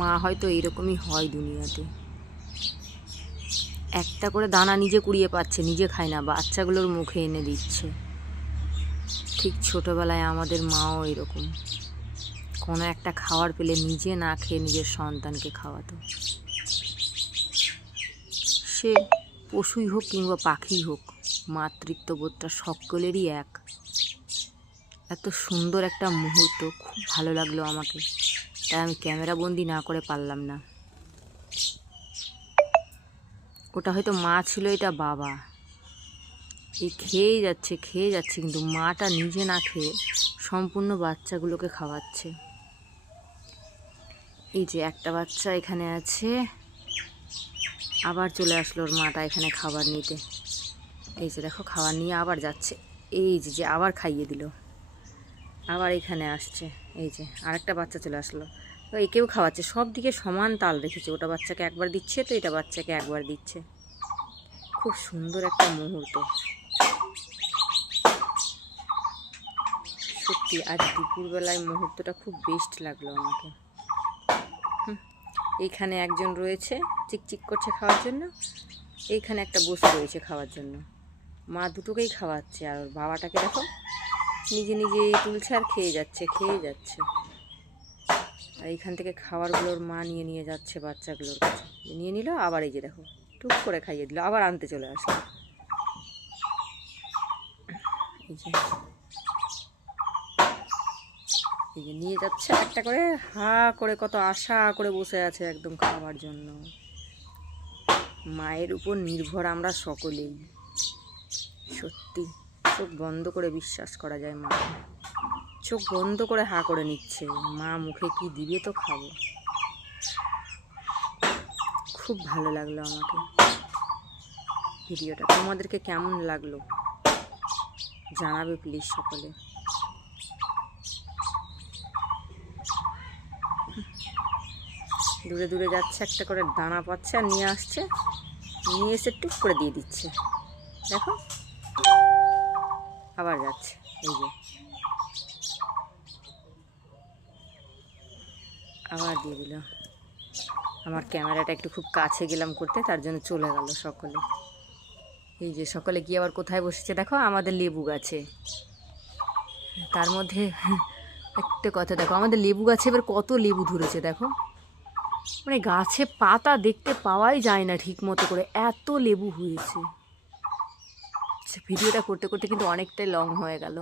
মা হয়তো এরকমই হয় দুনিয়াতে, একটা করে দানা নিজে কুড়িয়ে পাচ্ছে, নিজে খায় না, বাচ্চাগুলোর মুখে এনে দিচ্ছে। ঠিক ছোটোবেলায় আমাদের মাও এরকম, কোনো একটা খাবার পেলে নিজে না খেয়ে নিজের সন্তানকে খাওয়াতো। সে পশুই হোক কিংবা পাখিই হোক, মাতৃত্ববোধটা সকলেরই এক। এত সুন্দর একটা মুহূর্ত, খুব ভালো লাগলো আমাকে, তাই আমি ক্যামেরা বন্দি না করে পারলাম না। ওটা হয়তো মা ছিল, এটা বাবা। এই খেয়েই যাচ্ছে কিন্তু মাটা নিজে না খেয়ে সম্পূর্ণ বাচ্চাগুলোকে খাওয়াচ্ছে। এই যে একটা বাচ্চা এখানে আছে, আবার চলে আসলো ওর মাটা এখানে খাবার নিতে। এই যে দেখো খাবার নিয়ে আবার যাচ্ছে, এই যে আবার খাইয়ে দিল, আবার এখানে আসছে। এই যে আরেকটা বাচ্চা চলে আসলো, তো একেও খাওয়াচ্ছে। সব দিকে সমান তাল রেখেছে, ওটা বাচ্চাকে একবার দিচ্ছে তো এটা বাচ্চাকে একবার দিচ্ছে। খুব সুন্দর একটা মুহূর্ত সত্যি। আজ দুপুরবেলায় মুহূর্তটা খুব বেস্ট লাগলো আমাকে। এইখানে একজন রয়েছে চিকচিক করছে খাওয়ার জন্য, এইখানে একটা বসে রয়েছে খাওয়ার জন্য। মা দুটোকেই খাওয়াচ্ছে, আর ওর বাবাটাকে দেখো নিজে নিজে তুলছে আর খেয়ে যাচ্ছে। আর এইখান থেকে খাবারগুলোর মা নিয়ে নিয়ে যাচ্ছে বাচ্চাগুলোর কাছে, নিয়ে নিল, আবার এই যে দেখো টুক করে খাইয়ে দিল, আবার আনতে চলে আসলো। এই যে নিয়ে যাচ্ছে একটা করে, হা করে কত আশা করে বসে আছে একদম খাওয়ার জন্য। মায়ের উপর নির্ভর আমরা সকলেই, সত্যি চোখ বন্ধ করে বিশ্বাস করা যায়। মা চোখ বন্ধ করে হা করে নিচ্ছে, মা মুখে কি দিবে তো খাবো। খুব ভালো লাগলো আমাকে ভিডিওটা। তোমাদেরকে কেমন লাগলো জানাবে প্লিজ সকলে। দূরে দূরে যাচ্ছে, একটা করে দানা পাচ্ছে আর নিয়ে আসছে, নিয়ে এসে টুক করে দিয়ে দিচ্ছে। দেখো আবার যাচ্ছে, এই যে আবার দিয়ে দিল। আমার ক্যামেরাটা একটু খুব কাছে গেলাম করতে, তার জন্য চলে গেল সকলে। এই যে সকলে গিয়ে আবার কোথায় বসেছে দেখো, আমাদের লেবু গাছে। তার মধ্যে একটা কথা দেখো, আমাদের লেবু গাছে এবার কত লেবু ধরেছে দেখো, মানে গাছে পাতা দেখতে পাওয়াই যায় না ঠিক মতো করে, এত লেবু হয়েছে। ভিডিওটা করতে করতে কিন্তু অনেকটাই লং হয়ে গেল।